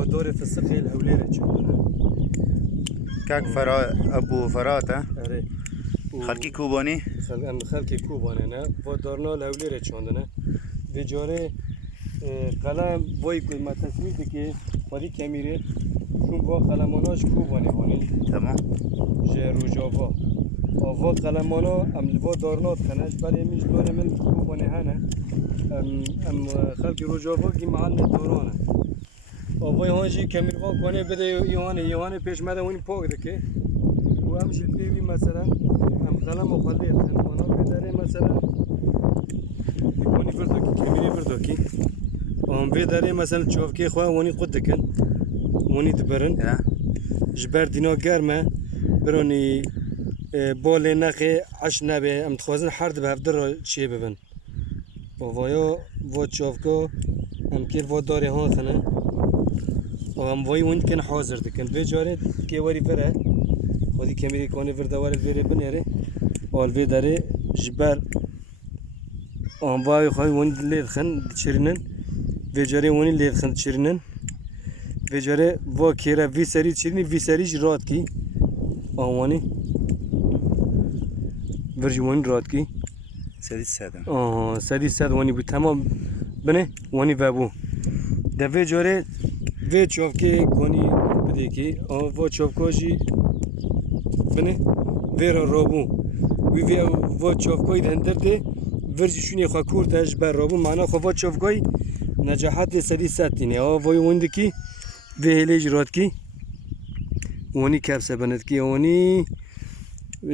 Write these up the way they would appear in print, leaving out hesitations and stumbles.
با دور فسقی الهولیره چندونه كاك ابو فراته اره خلقي كوباني خلقی کوبانه نه با دارنا الهولیره چندونه به جاره قلم وای کوی ما تصویر که ولی کمیره چون با قلماناش کوبانه وانی تمام جرو جاوا آوا قلمانا ام لوا دارنات خنش برای میش داره من کوبانه هنه ام خلقی رو جاوا کی محل دورانه آوای هانجی کمیر وا کنه بده یوانه پیش مده اونی پاک دکه و هم شلپیوی مثلا ام قلم مخلیه خنوانا بداره مثلا دیگونی بردوکی کمیری بردوکی آم بداره مثلا چوفکی خواه اونی خود دکن اونی دبرن جبر دینا گرمه برونی بال نخی عش نبه ام تخوازن حرد به هفته را چیه ببن وایا و چوفکا ام کل و داره ها خنه ام وای اون کن حاضر دکن به جاره که وری فره خودی کمیری کنه ورده وارد وری بنیره آل وی داره جبر ام وای خواه اون لید خن چرینن به جاره اونی لید خن چرینن به جاره و کیره وی سری چرینی وی سریش راد کی آوانی ورجوانی راد کی سدي السادة سدی صد وانی بود تمام بنه وانی وابو دوی جاره وی چوفکی کنی بده کی و چوفکوجی بنه وی را رابو وی و چوفکوی دندر ده ورجی شونی خواه کورتش بر رابو معنا خواه و چوفکوی نجاحت سدی صد تینه وی وندی کی وی هلیج راد کی وانی کبسه بند کی وانی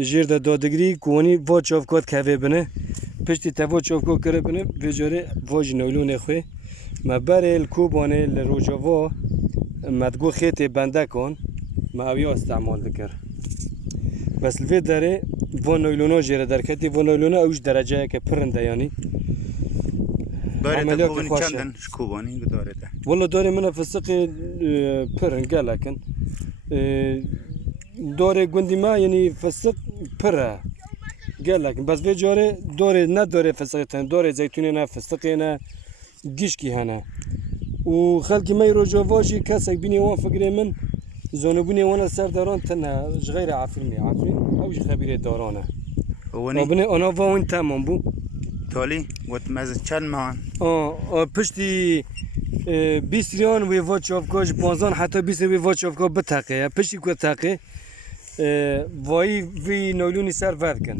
جیر دادگری کوانی و چوفکات که بنه پشتی تفا چوفکو کرده بنه ویجاره واج نولونه خوی ما برای الکوبانه لروجوا مدگو خیت بنده کن ما اویا استعمال دکر بس الوی داره و نولونا جیره درکتی و نولونا اوش درجه که پرنده یعنی داره عملیات تكوباني خوشه. چندن شكوباني داره ده والله داره من فسق پرن گلکن داره گندی ما یعنی فسق پره گلکن بس وی جاره داره نه داره فسق تن داره زیتونه نه فسق نه گیشکی هنه و خلقی می رو جواجی کسک بینی وان فکر من زانبونی وانا سرداران تنه غیر عفرینی عفرین اوش خبیر دارانه هوني آبنه آنا واون تمام بو تالي وتمز چل مان پشتی 20 ریان وی واچافکاش 15 حتی 20 وی واچافکا بتاقه پشتی کو تاقه وای وی نولونی سر ورد کن